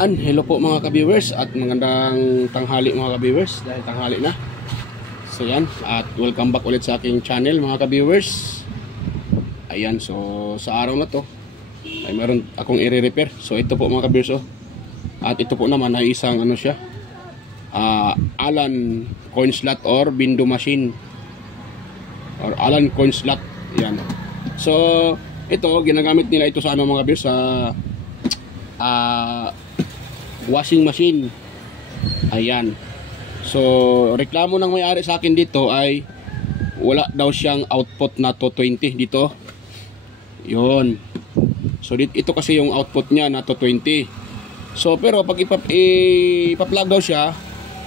Yan, hello po mga ka-viewers at magandang tanghali mga ka-viewers dahil tanghali na. So yan, at welcome back ulit sa aking channel mga ka-viewers. Ayan, so sa araw na to ay meron akong i-repair. So ito po mga ka-viewers oh. At ito po naman ay isang ano siya, Allen coin slot or window machine or Allen coin slot. Yan. So ito ginagamit nila ito sa ano mga ka-viewers, sa washing machine. Ayan. So reklamo ng may-ari sa akin dito ay wala daw siyang output na 220 dito. Yun. So ito kasi yung output niya na 220. So pero pag ipa-plug daw siya,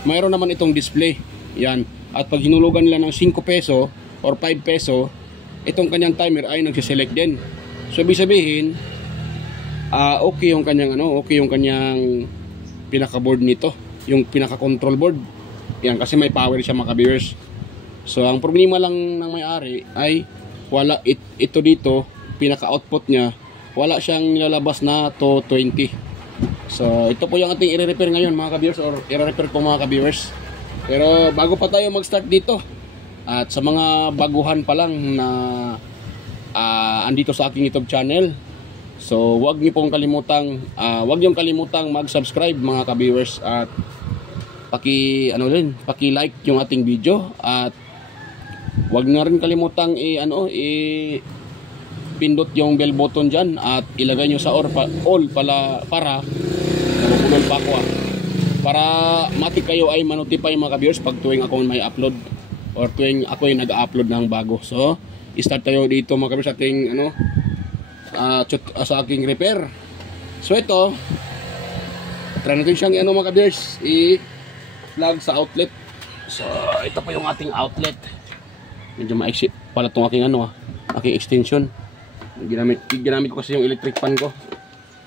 mayroon naman itong display. Yan. At pag hinulugan nila ng 5 peso or 5 peso, itong kanyang timer ay nagsiselect din. So ibig sabihin okay yung kanyang okay yung kanyang pinaka-board nito, yung pinaka-control board. Yan, kasi may power siya mga ka-viewers. So ang problema lang ng may-ari ay wala ito dito, pinaka-output niya, wala siyang nilalabas na 220. So ito po yung ating i-repair ngayon mga ka-viewers, or i-repair po mga ka-viewers. Pero bago pa tayo mag-start dito, at sa mga baguhan pa lang na andito sa aking YouTube channel, so wag niyo pong kalimutang mag-subscribe mga ka-viewers, at paki-like yung ating video, at wag na rin kalimutang pindot yung bell button diyan at ilagay niyo sa all para mapulol pa ako para matik kayo ay ma-notify mga ka-viewers pag tuwing ako may upload or tuwing ako ay nag-upload ng bago. So start tayo dito mga ka-viewers ating sa aking repair. So ito, try natin siyang mga ka-viewers i-plug sa outlet. So ito po yung ating outlet. Medyo ma-exit pala itong aking aking extension. Ginamit ko kasi yung electric fan ko.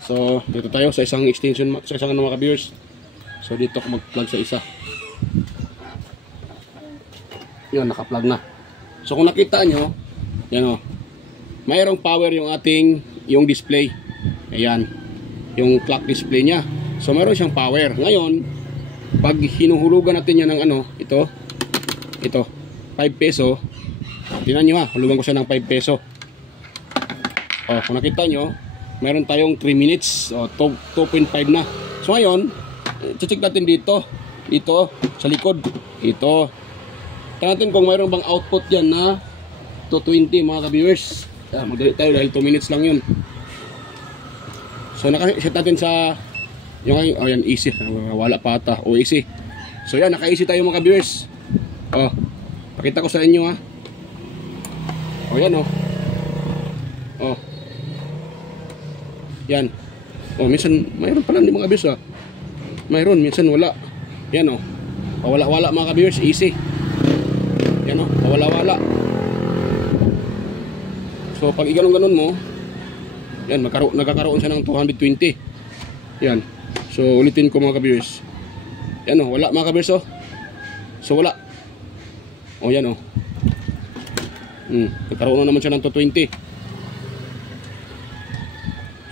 So dito tayo sa isang extension, sa isang mga ka-viewers. So dito ako mag-plug sa isa. Yun, naka-plug na. So kung nakita nyo, yan mayroong power yung display. Ayan, yung clock display niya. So mayroon siyang power. Ngayon, pag hinuhulugan natin yan ng ito 5 peso. Tingnan nyo hulugan ko siya ng 5 peso. Kung nakita nyo, mayroon tayong 3 minutes, 2.5 na. So ngayon, check natin dito sa likod. Ito, tingnan natin kung mayroon bang output yan na 220 mga ka-viewers. Magdali tayo dahil 2 minutes lang yun. So naka-set natin sa yan, easy. Wala pa ata. Easy. So yan, naka-easy tayo mga ka-viewers. Pakita ko sa inyo yan yan. Minsan mayroon pala hindi mga ka-viewers mayroon, minsan wala. Yan wala mga ka-viewers, easy. Yan wala. So pag ganun mo, yan nagkakaroon siya ng 220. Yan. So ulitin ko mga ka-viewers. Yan wala mga ka-viewers So wala. Yan nagkaroon na naman siya ng 220.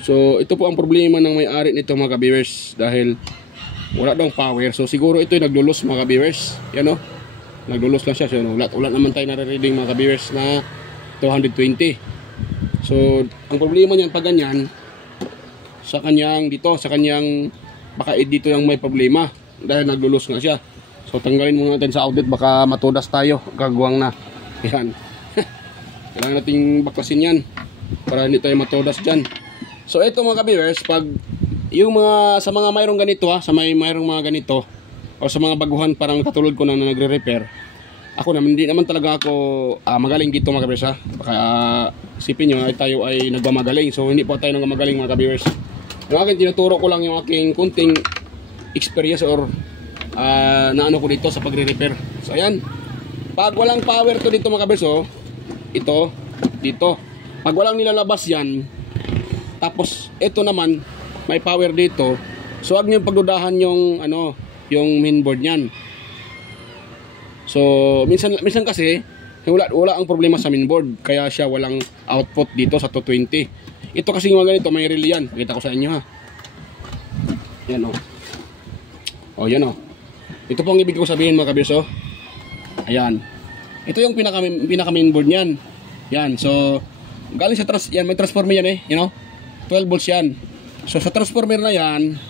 So ito po ang problema ng may-ari nito mga ka-viewers, dahil wala daw power. So siguro ito ay naglulos mga ka-viewers. Yan naglulos lang siya. So wala naman tayo nare-reading mga ka-viewers na 220. So ang problema niyan pag ganyan, sa kanyang baka dito yung may problema dahil naglulos nga siya. So tanggalin muna natin sa outlet, baka matudas tayo, gagawang na. Yan. Kailangan nating baklasin yan para hindi tayo matudas dyan. So ito mga ka-viewers, pag yung sa mga mayroong ganito mayroong mga ganito o sa mga baguhan parang katulad ko na nagre-repair, ako naman hindi naman talaga ako magaling dito mga ka-viewers baka isipin nyo tayo ay nagmamagaling. So hindi po tayo nagmamagaling mga ka-viewers. Yung akin tinuturo ko lang yung aking kunting experience or naano ko dito sa pagre-repair. So ayan, pag walang power to dito mga ka-viewers ito dito, pag walang nilalabas yan, tapos ito naman may power dito, so wag niyo pagdudahan yung yung mainboard niyan. So minsan kasi wala ang problema sa mainboard, kaya siya walang output dito sa 220. Ito kasi yung mga ganito, may relay yan. Pakita ko sa inyo Yan oh. Oh, yan oh. Ito po ang ibig ko sabihin mga kabiyers oh. Ayan. Ito yung pinaka mainboard niyan. Yan. So galing sa yan, may transformer yan eh, you know. 12 volts yan. So sa transformer na yan,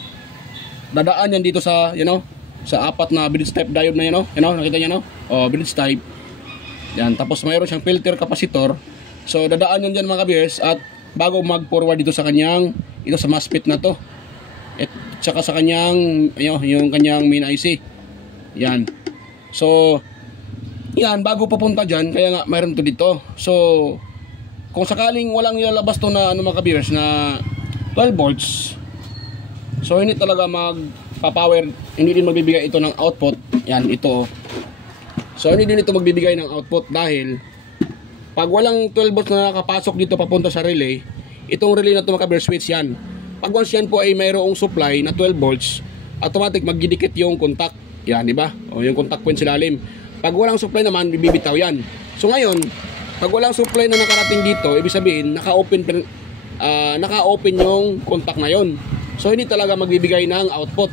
dadaan yan dito sa, you know, sa apat na bridge type diode na yan oh. You know, nakita niyo no? Oh, bridge type. Yan, tapos mayroon siyang filter capacitor. So dadaan yan diyan mga kabiyers at bago mag-forward dito sa kanyang ito sa MOSFET na to. At saka sa kanyang yung kanyang main IC. Yan. So yan, bago papunta diyan, kaya nga mayroon to dito. So kung sakaling walang ilalabas to na ano mga kabiyers na 12 volts, so hindi talaga magpa-power, hindi din magbibigay ito ng output. Yan, ito. So hindi din ito magbibigay ng output dahil pag walang 12 volts na nakapasok dito papunta sa relay, itong relay na ito mga kabiyers, switch yan. Pag once yan po ay mayroong supply na 12 volts, automatic magdidikit yung contact. Yan, di ba? O yung contact point sa ilalim. Pag walang supply naman, bibitaw yan. So ngayon, pag walang supply na nakarating dito, ibig sabihin, naka-open yung contact na yon. So hindi talaga magbibigay ng output.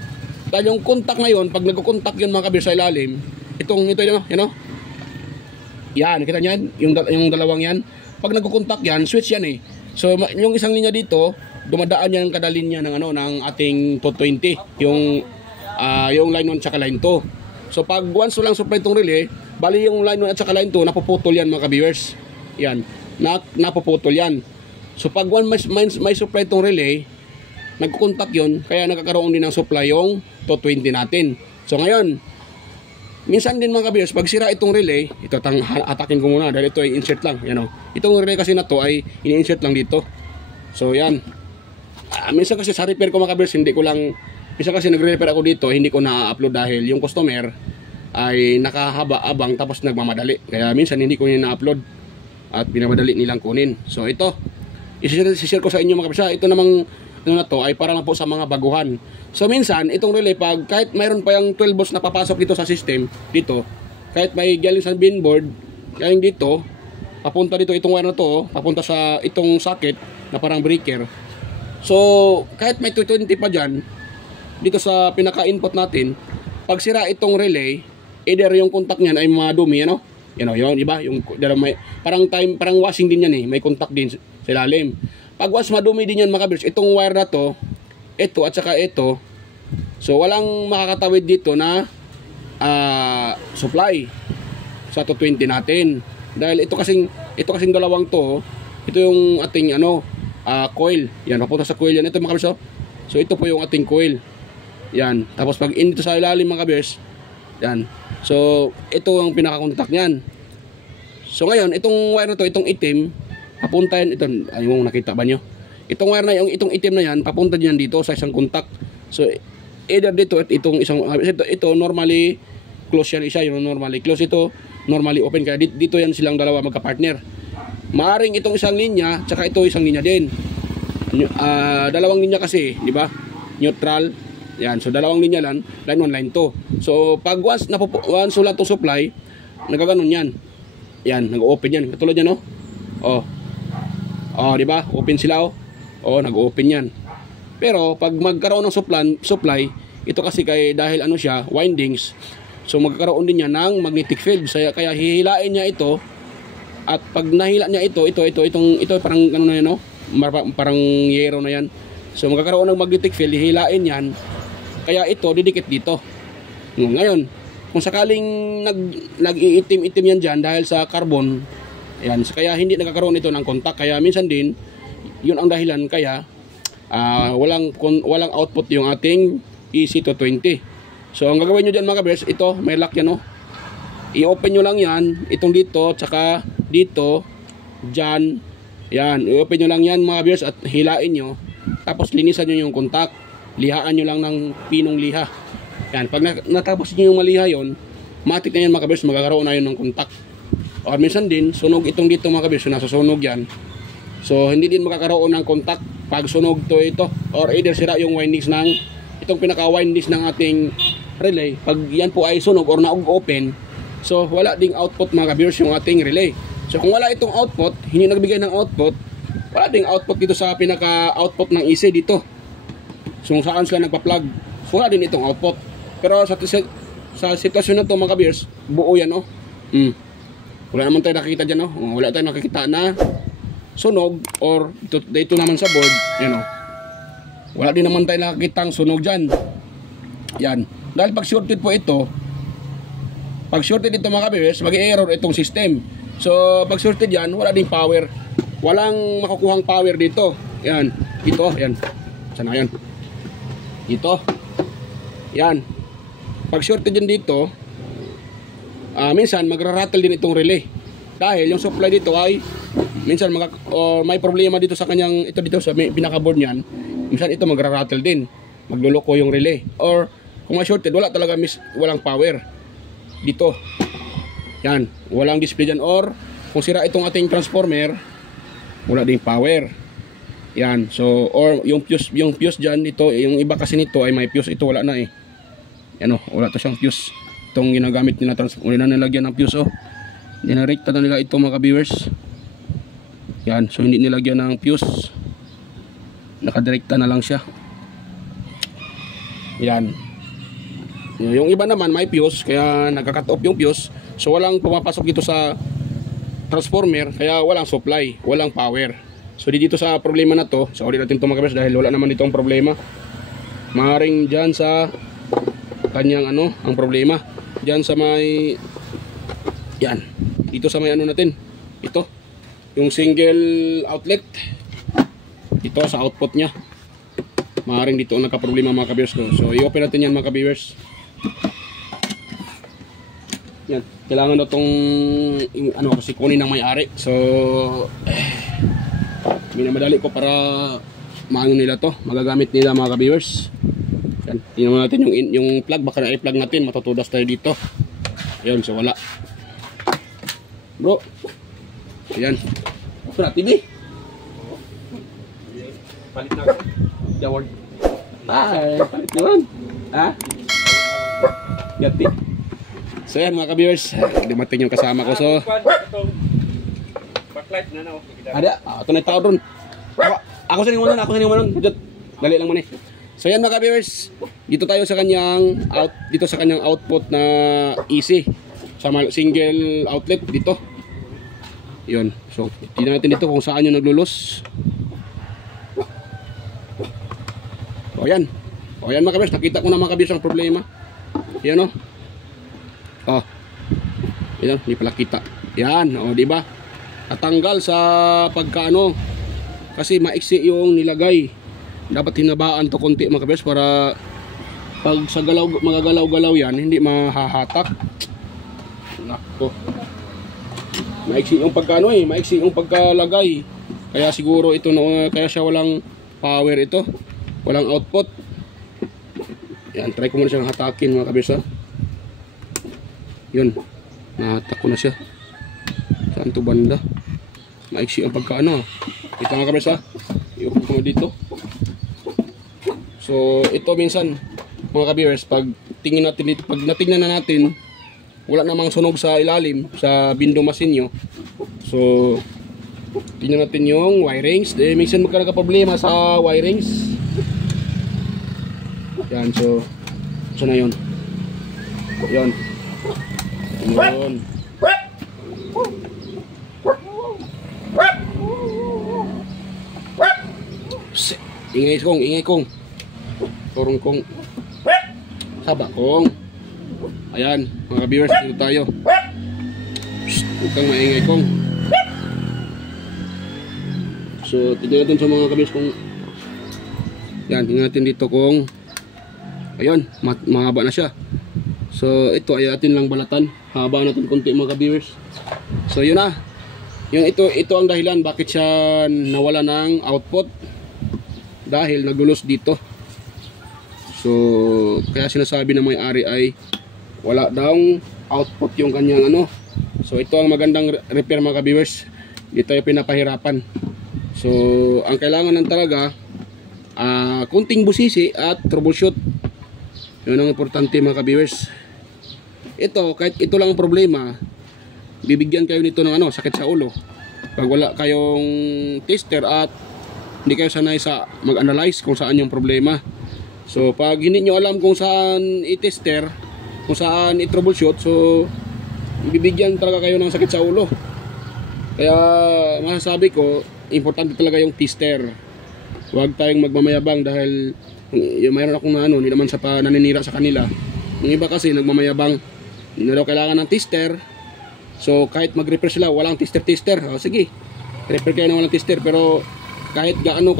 Dahil yung contact na yon, pag nagko-contact yun mga kabiyers sa ilalim, ito yun, you know? Yan, kita niyan, yung dalawang yan. Pag nagko-contact yan, switch yan eh. So yung isang linya dito, dumadaan yan kada linya ng ng ating 220, yung line 1 at line 2. So pag once walang supply itong relay, bali yung line 1 at saka line 2, napuputol yan mga ka-viewers. Yan, napuputol yan. So pag may supply itong relay, nagko-contact yun, kaya nagkakaroon din ng supply yung 220 natin. So ngayon, minsan din mga ka-viewers, pag sira itong relay, ito atakin ko muna dahil ito ay insert lang. Yan o. Itong relay kasi na to ay ini-insert lang dito. So yan. Minsan kasi sa repair ko mga ka-viewers, minsan kasi nagre-repair ako dito, hindi ko na-upload dahil yung customer ay nakahaba-abang tapos nagmamadali. Kaya minsan hindi ko na-upload at binamadali nilang kunin. So ito, i-share ko sa inyo mga kabisa. Ito namang na to ay para lang po sa mga baguhan. So minsan, itong relay pag kahit mayroon pa yung 12 volts na papasok dito sa system, dito, kahit may galing sa binboard, galing dito, papunta dito itong wire na to, papunta sa itong socket na parang breaker. So kahit may 220 pa dyan, dito sa pinaka-input natin, pag sira itong relay, either yung contact niyan ay madumi, ano? Yun, diba? Yung parang washing din yan eh, may contact din sa ilalim. Pag once madumi din yan mga kabiyers, itong wire na to, ito at saka ito, so walang makakatawid dito na supply sa 220 natin. Dahil ito kasing dalawang to, ito yung ating coil. Yan, papunta sa coil yan. Ito mga kabiyers, so ito po yung ating coil. Yan. Tapos pag in dito sa ilalim mga kabiyers, yan. So ito ang pinaka-contact niyan. So ngayon, itong wire na to, itong itim, papunta yan, ito, yung nakita ba nyo? Itong wire na, itong itim na yan, papunta yan dito sa isang contact. So either dito at itong isang, ito normally close yan isa, yung normally close, ito normally open, kaya dito yan silang dalawa magka-partner. Maaring itong isang linya, tsaka ito isang linya din. Dalawang linya kasi, di ba? Neutral. Yan, so dalawang linya lang, line 1, line 2. So pag once wala itong supply, nagaganon yan. Yan, nag-open yan. Katulad yan, no? Oh, di ba? Open sila, oh. Oh, nag-open yan. Pero pag magkaroon ng supply, ito kasi dahil siya, windings. So magkakaroon din niya ng magnetic field. Kaya hihilain niya ito. At pag nahila niya ito parang na yan, no? Parang yero na yan. So magkakaroon ng magnetic field, hihilain yan. Kaya ito didikit dito. Ngayon, kung sakaling nag-iitim-itim yan dyan dahil sa carbon, ayan, kaya hindi nagkakaroon ito ng contact. Kaya minsan din, yun ang dahilan kaya walang output yung ating EC220. So ang gagawin nyo dyan mga kabiyers, ito may lock yan, no? I-open nyo lang yan, itong dito, tsaka dito, dyan, yan, i-open nyo lang yan mga kabiyers at hilain nyo, tapos linisan nyo yung contact, lihaan nyo lang ng pinong liha. Yan, pag natapos nyo yung maliha yon, matik na yan mga kabiyers, magkakaroon na yun ng contact. O minsan din, sunog itong dito mga kabiyers, so nasusunog yan. So hindi din makakaroon ng contact pag sunog ito, or either sira yung windings itong pinaka-windings ng ating relay. Pag yan po ay sunog or na-open, so wala ding output mga kabiyers yung ating relay. So kung wala itong output, hindi nagbigay ng output, wala ding output dito sa pinaka-output ng EC dito. So saan sila nagpa-plug. So wala din itong output. Pero sa sitwasyon na to mga ka-beavers, buo yan oh. Wala naman tayo nakikita dyan oh. Wala tayo nakikita na sunog or dito naman sa board, yan oh. Wala din naman tayo nakikitang sunog dyan. Yan. Dahil pag shorted po ito, pag shorted ito mga ka-beavers, mag-error itong system. So pag shorted yan, wala ding power. Walang makukuhang power dito. Yan. Ito, yan. Sana yan. Ito. Yan. Pag shorted yan dito, minsan magra-rattle din itong relay. Dahil yung supply dito ay minsan may problema dito sa kanyang dito sa pinaka-board niyan. Minsan ito magra-rattle din. Magluloko yung relay. Or kung ma-shorted, wala talaga walang power dito. Yan, walang display dyan. Or kung sira itong ating transformer, wala ding power. Yan, so or yung fuse dyan, ito, yung iba kasi nito ay may fuse, ito wala na eh. Yan oh, wala to siyang fuse. Itong ginagamit nila transformer na nilagyan ng fuse oh. Dinarekta na nila ito mga ka-viewers. Yan, so hindi nilagyan ng fuse. Nakadirekta na lang siya. Yan. Yung iba naman may fuse, kaya nagka-cut off yung fuse. So walang pumapasok dito sa transformer, kaya walang supply, walang power. So dito sa problema na to, so ulit natin ito mga ka-viewers dahil wala naman ditong problema. Maring dyan sa kanyang ang problema. Dyan sa may, yan, dito sa may natin, ito, yung single outlet, ito sa output nya. Maring dito ang nagka-problema mga ka-viewers ko. So i-open natin yan mga ka-viewers. Yan, kailangan na itong kasi kunin ng may-ari. So minamadali ko para maano nila to, magagamit nila mga ka-viewers. Yan, tingnan natin yung plug, baka na-i-plug natin, matutudas tayo dito. Ayun, so wala. Bro. Ayan. Sura TV. Palit na. Jaward. Ay, palit naman. Ha? Gati. So yan mga ka-viewers, dumating yung kasama ko. So backlight na na. Ada, ito na tao doon. Ako sa ningumanon. Dali lang mo ni. So yan mga ka-viewers, dito tayo sa kanyang output na AC. Sa single outlet dito. Yun. So tingnan natin dito kung saan yung naglulos. O yan. O yan mga ka-viewers, nakita ko na mga ka-viewers ang problema. Yan o. Oh. Yan, hindi pala kita. Yan, o di ba? Natanggal sa pagkaano. Kasi maiksi yung nilagay. Dapat hinabaan to konti mga ka-viewers para pag sa magagalaw-galaw yan, hindi mahahatak. Nako. Maiksi yung pagkaano maiksi yung pagkalagay. Kaya siguro ito kaya siya walang power ito. Walang output. Yan, try ko muna siyang hatakin mga ka-viewers. Yun, nahatak ko na siya. Saan to banda? Maiksi ang pagkaano. Ito mga ka-viewers iupo ko dito. So ito minsan mga ka-viewers, pag tingin natin dito, pag natingnan na natin, wala namang sunog sa ilalim sa window machine nyo. So tingnan natin yung wirings. Minsan magkakaproblema sa wirings. Yan, so na yun. Yun. Yun. Ingay kong. Turong kong. Saba kong. Ayan, mga viewers, dito tayo. Huwag kang maingay kong. So, tignan natin sa mga viewers kung. Yan, tignan natin dito kung. Ayun, mahaba na siya. So ito ay atin lang balatan. Haba natin konti mga viewers. So yun na. Yung ito ang dahilan bakit siya nawala ng output. Dahil naglulos dito. So kaya sinasabi ng may-ari ay wala daw output yung kanyang So ito ang magandang repair mga viewers. Hindi tayo pinapahirapan. So ang kailangan ng talaga kunting busisi at troubleshoot. Yun ang importante mga ka-viewers. Ito, kahit ito lang ang problema, bibigyan kayo nito ng sakit sa ulo. Pag wala kayong tester at hindi kayo sanay sa mag-analyze kung saan yung problema. So pag hindi nyo alam kung saan i-tester, kung saan i-troubleshoot, so bibigyan talaga kayo ng sakit sa ulo. Kaya masasabi ko, importante talaga yung tester. Huwag tayong magmamayabang dahil yung mayroon akong hindi naman sa naninira sa kanila. Yung iba kasi nagmamayabang, hindi na daw kailangan ng tester. So kahit mag-repair sila, walang tester. Sige, repair kayo ng walang tester. Pero kahit gaano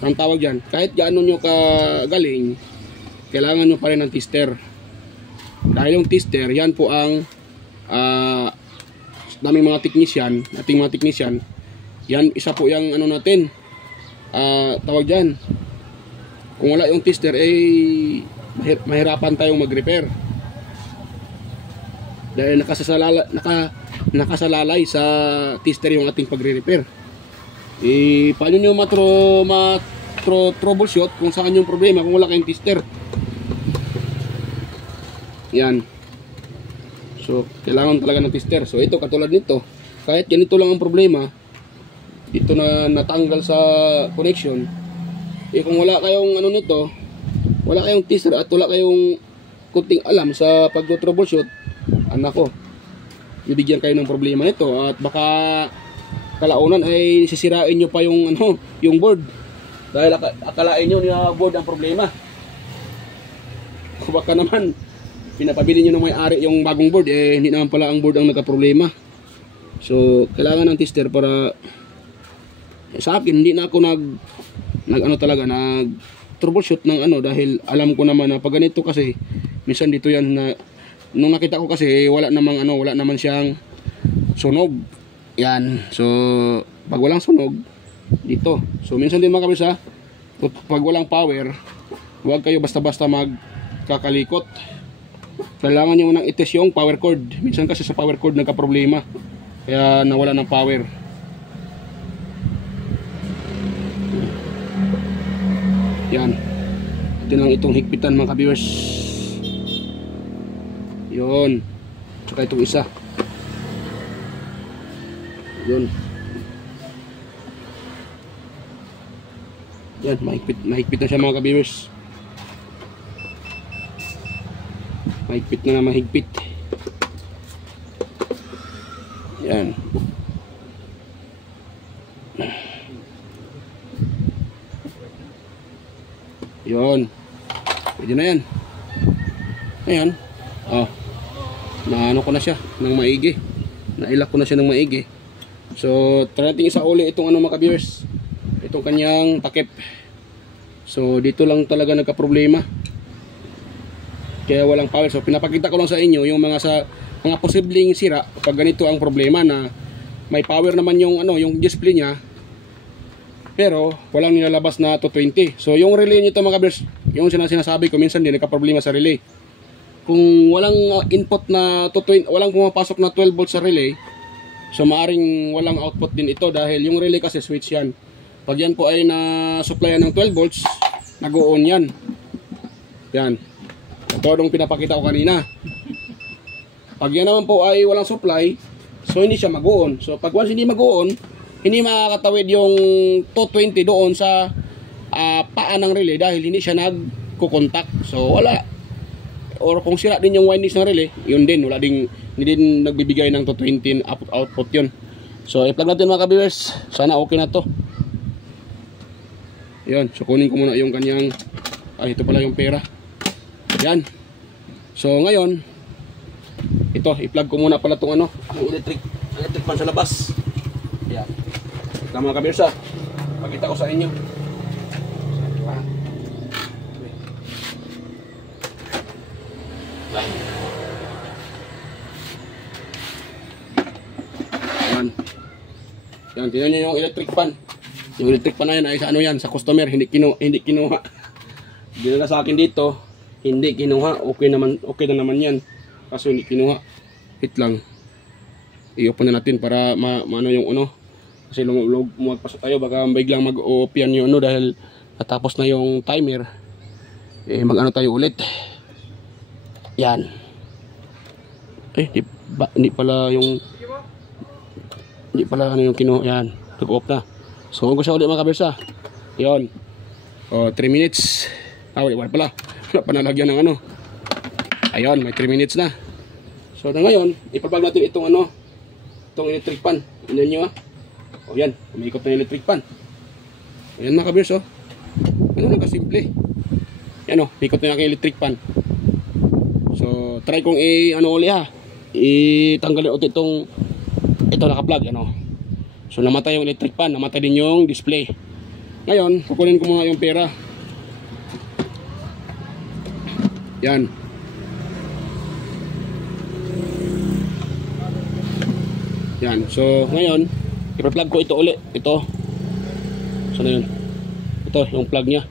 ang tawag dyan, kahit gaano nyo galing, kailangan nyo pa rin ng tester. Dahil yung tester, yan po ang daming mga technician, yan isa po yung natin, tawag dyan, kung wala yung tester mahirapan tayong mag-repair dahil nakasalalay sa tester yung ating pagre-repair. Paano nyo troubleshoot kung saan yung problema kung wala kayong tester? Yan. So kailangan talaga ng tester. So ito, katulad nito, kahit ganito lang ang problema, ito na natanggal sa connection, kung wala kayong nito, wala kayong tester at wala kayong kunting alam sa pag-troubleshoot, anak ko, bibigyan kayo ng problema nito at baka kalaunan ay sisirain nyo pa yung yung board dahil akalain nyo na board ang problema. Baka naman pinapabili nyo ng may-ari yung bagong board, hindi naman pala ang board ang nagka-problema. So kailangan ng tester para sa akin, hindi na ako nag troubleshoot ng dahil alam ko naman na pag ganito kasi minsan dito yan na nung nakita ko kasi wala naman siyang sunog. Yan. So pag walang sunog dito. So minsan din mga kabirsa, pag walang power, huwag kayo basta-basta magkakalikot. Kailangan nyo nang itest yung power cord. Minsan kasi sa power cord nagka-problema, kaya nawala ng power. Yan. Ito lang itong higpitan mga ka-viewers. Yun. Tsaka itong isa. Yun. Yan, mahigpit na siya mga ka-viewers. Mahigpit na mahigpit. Yan. Yun. Pwede na yan. Ayan. Naano ko na siya ng maigi. Nailak ko na siya ng maigi. So, try natin isa uli itong mga ka-viewers. Itong kanyang takip. So, dito lang talaga nagka-problema. Kaya walang power. So, pinapakita ko lang sa inyo yung mga posibleng sira pag ganito ang problema na may power naman yung yung display niya. Pero walang nilalabas na 220. So yung relay nito mga kabers, yung sinasabi ko minsan din nagka-problema sa relay. Kung walang input na 220, walang pumapasok na 12 volts sa relay, so maaring walang output din ito dahil yung relay kasi switch yan. Pag yan po ay na-supplyan ng 12 volts, nag-o-on yan. Yan. Ito yung pinapakita ko kanina. Pag yan naman po ay walang supply, so hindi siya mag-o-on. So pag once hindi mag-o-on, hindi makakatawid yung 220 doon sa paa ng relay dahil hindi siya nagkukontak. So wala. Or kung sira din yung windings ng relay, yun din, hindi din nagbibigay ng 220 output yun. So i-plug natin mga ka-viewers. Sana okay na to. Yan, so kunin ko muna yung kanyang ito pala yung pera. Yan. So ngayon, ito, i-plug ko muna pala itong yung electric fan sa labas. Yan. Ito mga ka-viewers, pakita ko sa inyo. Yan, tingnan nyo yung electric fan. Yung electric fan na yan ay sa yan, sa customer, hindi kinuha. Dinala sa akin dito, hindi kinuha. Okay na naman yan. Kaso hindi kinuha. Hit lang. I-open na natin para maano yung kasi lumagpasok tayo, baka biglang mag-off yan yung dahil natapos na yung timer. Mag-ano tayo ulit. Yan. Hindi pala yung kinuha. Yan, nag-off na. So kung gusto ulit mga kabirsa, yun, O, 3 minutes. Wala pala. Wala pa nalagyan ng ano. Ayun, may 3 minutes na. So, na ngayon, ipaplug natin itong ano, itong electric pan. Tingnan nyo ah. O, yan. Umiikot na yung electric pan. Ayan mga ka-beers, oh. Ano lang kasimple. Yan o, ikot na yung aking electric pan. So, try kong ano uli ha. Itanggalin ulit ito naka-plug, ano. So, namatay yung electric pan, namatay din yung display. Ngayon, kukunin ko muna yung pera. Yan. Yan. So, ngayon, ipa-plug ko ito ulit. Ito. So, na yun. Ito, yung plug niya.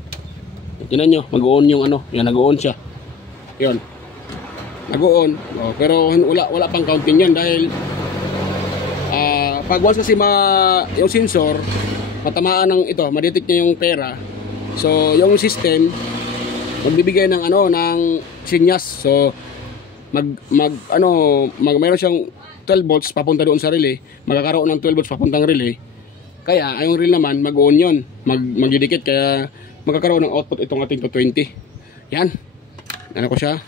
Tingnan nyo, mag-on yung ano. Yan, nag-on siya. Yan. Nag-on. Oh, pero wala pang counting yan dahil pag once kasi yung sensor matamaan ng ito, ma-detect niya yung pera. So, yung system magbibigay ng ano, ng sinyas. So, mayroon siyang 12 volts papunta doon sa relay. Magkakaroon ng 12 volts papuntang relay. Kaya, yung relay naman, mag-on yun. Mag-didikit. Kaya, magkakaroon ng output itong ating 220. Yan. Ano ko siya?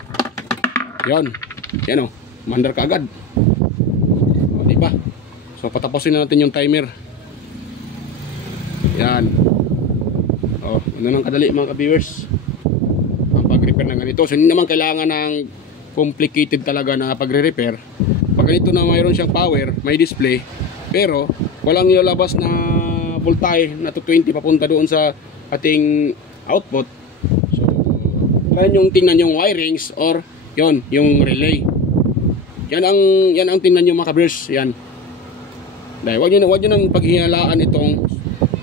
Yan. Yan o. Mandar ka agad. O, diba? So, patapusin na natin yung timer. Yan. O, ano nang kadali mga ka-viewers. Ang pag-repair ng ganito. So, hindi naman kailangan ng complicated talaga na pagre-repair. Pag ganito na mayroon siyang power, may display, pero walang ilalabas na voltahe na 220 papunta doon sa ating output. So, kaya yung tingnan yung wirings or yon yung relay. Yan ang tingnan nyo mga ka-viewers. Yan. Dahil wag nyo nang paghihalaan itong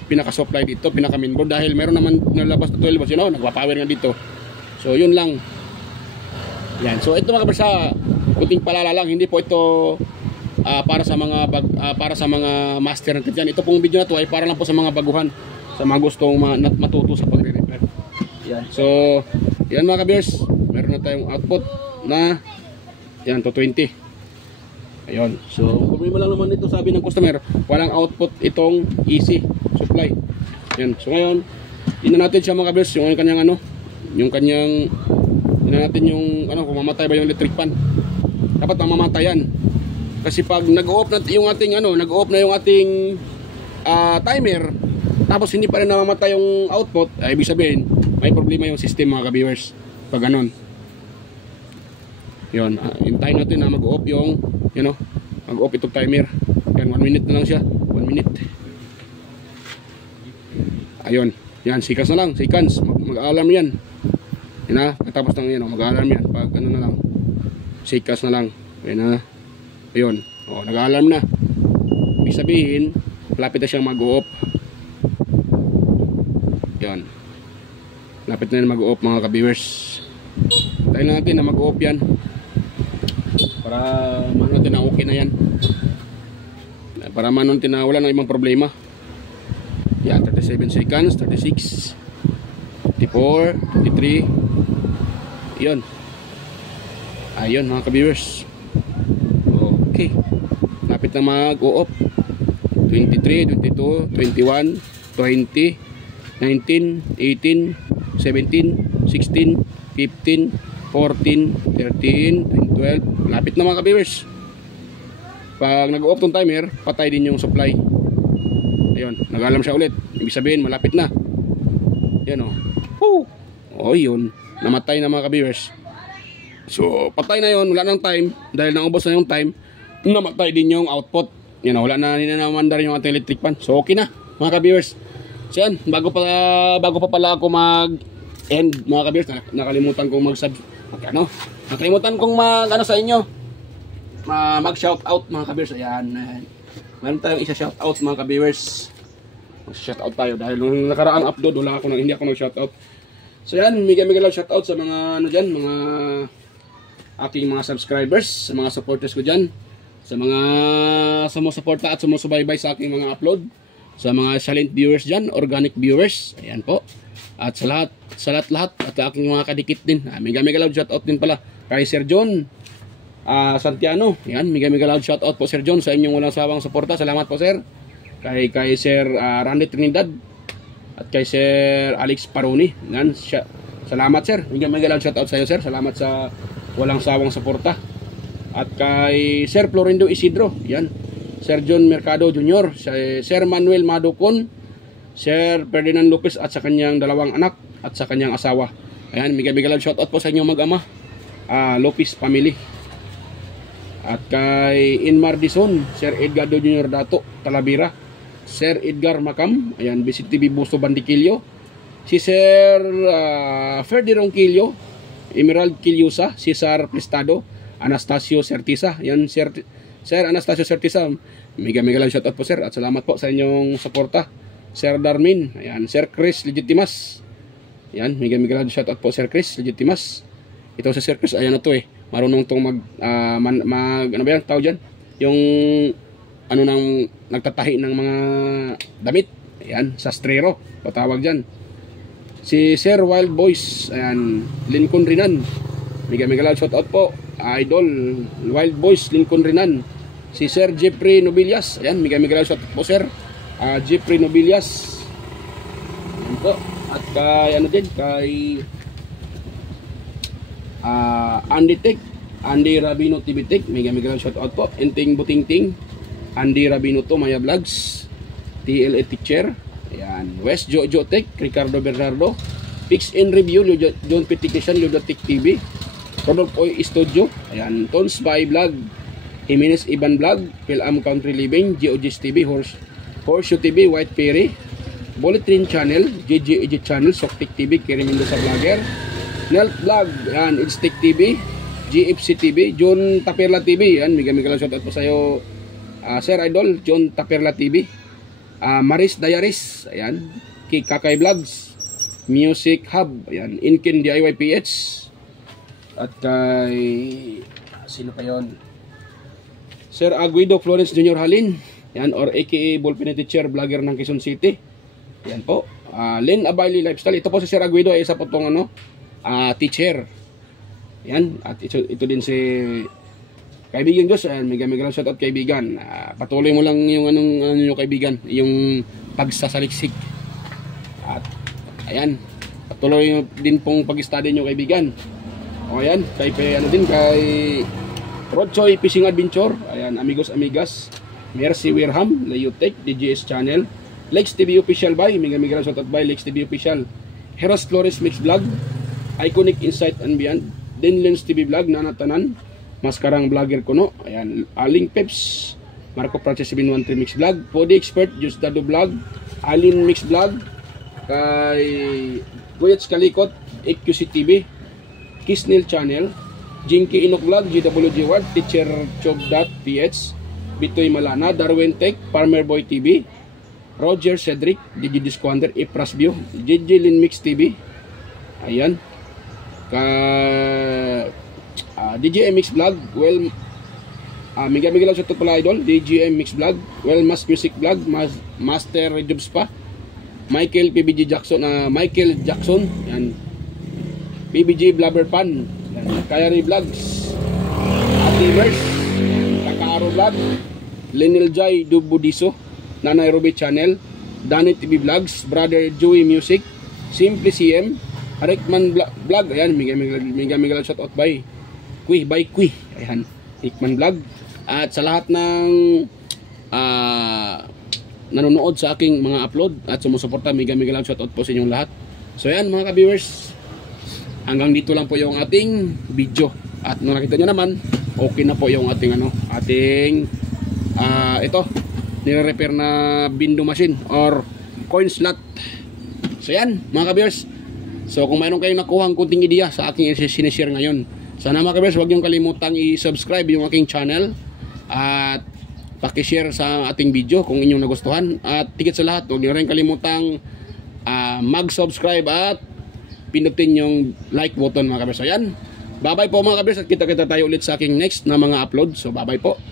pinaka-supply dito, pinaka-mainboard, dahil meron naman nalabas na 12 volts, nagpa-power nga dito. So, yun lang. Yan. So, ito mga ka-viewers, kunting palala lang, hindi po ito para sa mga master natin dyan. Ito pong video na to ay para lang po sa mga baguhan, sa mga gustong matuto sa pagre-repair. Yan. So, yan mga ka-viewers, meron na tayong output na yan, 220. Ayun. So, problema lang naman ito, sabi ng customer, walang output itong AC supply. Yan. So, ngayon, ina natin siya mga ka-viewers, yung kanyang ano, ina natin yung ano, kung mamatay ba yung electric pan. Dapat mamamatay yan. Kasi pag nag-off na yung ating ano, nag-off na yung ating timer, tapos hindi pa rin namamatay yung output, ay ibig sabihin may problema yung system mga ka-viewers. Pag ganon. Yun, hintayin natin na mag-off yung mag-off itong timer. Yan, 1 minute na lang siya. 1 minute. Ayun. Yan, seconds na lang. Seconds. Mag-alarm yan. Yan na. Katapos ng yan, mag-alarm yan. Pag ano na lang. Seconds na lang. Yan na. Ayun. O, nag-alarm na. Ibig sabihin, lapit na siyang mag-off. Yan. Lapit na mag-off mga ka-viewers. Tayo na natin na mag-off yan. Para manon natin na okay na yan. Para manon natin na wala nang ibang problema. Yan, 37 seconds, 36, 54, 53. Yun. Ayun mga ka-viewers. Okay. Lapit na mag-off. 23, 22, 21, 20, 19, 18, 17, 16, 15, 14, 13, 12. Lapit na mga ka-viewers. Pag nag-off tong timer, patay din yung supply. Ayun, nag-alarm siya ulit. Ibig sabihin, malapit na. Yan o. O yun, namatay na mga ka-viewers. So, patay na yun, wala nang time. Dahil naubos na yung time, namatay din yung output. Yan o, wala na ninamandar yung ating electric pan. So, okay na mga ka-viewers. So yan, bago pa pala ako mag-end mga ka-viewers, nakalimutan kong nakalimutan kong sa inyo, mag-shoutout mga ka-viewers. Ayan, meron tayong isa shoutout mga ka-viewers. Mag-shoutout tayo dahil nung nakaraang upload hindi ako nag-shoutout. So yan, mega shoutout sa mga mga aking mga subscribers, sa mga supporters ko dyan, sa mga sumusuporta at sumusubaybay sa aking mga upload, sa mga silent viewers dyan, organic viewers, ayan po. At sa lahat at aking mga kadikit din. Mega loud shoutout din pala kay Sir John Santiano. Yan, mega loud shoutout po Sir John sa inyong walang sawang suporta. Salamat po sir. Kay Sir Randy Trinidad. at kay Sir Alex Paroni. Yan, salamat sir. Magalang shoutout sa iyo sir. Salamat sa walang sawang suporta. At kay Sir Florindo Isidro, yan. Sir John Mercado Jr., Sir Manuel Madocon, Sir Ferdinand Lopez at sa kanyang dalawang anak at sa kanyang asawa. Ayan, magalang shoutout po sa inyong mag-ama, Lopez family. At kay Inmar Dison, Sir Edgardo Jr. Dato Talavera, Sir Edgar Macam, ayan, Visit TV Busto Bandikilyo, si Sir Ferdi Ronquillo, Emerald Quillosa, Cesar Prestado, Anastasio Certisa, ayan, Sir Anastasio Certisa, magalang shoutout po sir at salamat po sa inyong suporta. Sir Darmin, ayan, Sir Chris Legitimas, ayan, magalang shoutout po Sir Chris Legitimas. Ito sa Sir Chris, ayan na to marunong tong ano ba yan, tawag dyan? Yung ano nang nagtatahi ng mga damit. Ayan, sastrero, patawag dyan. Si Sir Wild Boys, ayan, Lincoln Rinan. Magalang shoutout po, Idol Wild Boys Lincoln Rinan. Si Sir Jeffrey Nobilias, ayan, magalang shoutout po Sir Jeffrey Nobilias. Ayan po. At kay ano din, kay Andy Rabino TV Tech, magalang shoutout po. Enting Butingting, Andy Rabino to Maya Vlogs, TLA Teacher, ayan, West Jojo Tech, Ricardo Bernardo, Fix and Review, John Petition, Ludo Tech TV, Rodolf Oy Studio, ayan, Tons by Vlog, Jimenez Iban Vlog, Philam Country Living, GeoGis TV, Horseshoe TV, White Fairy, Bullet Train Channel, JJ Edit Channel, Soktik TV, Kerry Mendoza Vlogger, Nelt Vlog, ayan, Idstick TV, GFC TV, John Taperla TV, ayan, magalang shoutout po sa iyo, Sir Idol, John Taperla TV, Maris Diaries, ayan, Kakay Vlogs, Music Hub, ayan, Inkin DIY PH, at kay sino pa yun? Sir Aguido Florence Jr. Halin, ayan, or aka Ballpen Teacher, vlogger ng Quezon City, ayan po. Len Abali Lifestyle, ito po si Sir Aguido ay isa po tong ano, teacher, ayan, at ito din si kaibigan Diyos, ayan, magalang shoutout kaibigan. Patuloy mo lang yung anong kaibigan, yung pagsasaliksik. At ayan, patuloy din pong pag-study nyo kaibigan. O ayan, kay Rodchoy Fishing Adventure, ayan, amigos amigas, Mercy Wirham, Leotech, DJS Channel, Lex TV Official by, magalang shoutout by Lex TV Official, Heros Flores Mix Vlog, Iconic Insight and Beyond, Denlens TV Vlog, Nanatanan, Maskarang Vlogger Kuno, ayan, Aling Peps, Marco Francis 713 Mix Vlog, Podi Expert, Just Dado Vlog, Alin Mix Vlog, kay Goyets Kalikot, EQC TV, Kisnil Channel, Jinky Inok Vlog, GWG Ward, Teacher Chob.ph, Bitoy Malana, Darwin Tech, Farmer Boy TV, Roger Cedric, DJ Disquander, Ipras View, JJ Lin Mix TV, ayan, DJ MX Vlog, well, magalang sa ito pala idol, DJ MX Vlog, well, Mas Music Vlog, Master Jobs pa, Michael PBG Jackson, Michael Jackson, yan, PBG Blabber Pan, Kayari Vlogs, Atimers, Kakaaro Vlog, Lenil Jai Dubudiso, Nanay Ruby Channel, Danny TV Vlogs, Brother Joey Music, Simply CM, Rickman Vlog, ayan, magalang shoutout by Kui, ayan, Rickman Vlog. At sa lahat ng nanonood sa aking mga upload at sumusuporta, magalang shoutout po sa inyong lahat. So ayan mga ka-viewers, hanggang dito lang po yung ating video. At nung nakita nyo naman, okay na po yung ating ito, nire-repair na window machine or coin slot. So yan mga ka-viewers, so kung mayroon kayong nakuhang kunting ideya sa aking sinishare ngayon, sana mga ka-viewers, huwag niyong kalimutang i-subscribe yung aking channel at pakishare sa ating video kung inyong nagustuhan. At tigit sa lahat, huwag niyo rin kalimutang mag-subscribe at pinutin yung like button mga ka-viewers. So yan, bye bye po mga ka-viewers, at kita tayo ulit sa aking next na mga upload. So bye bye po.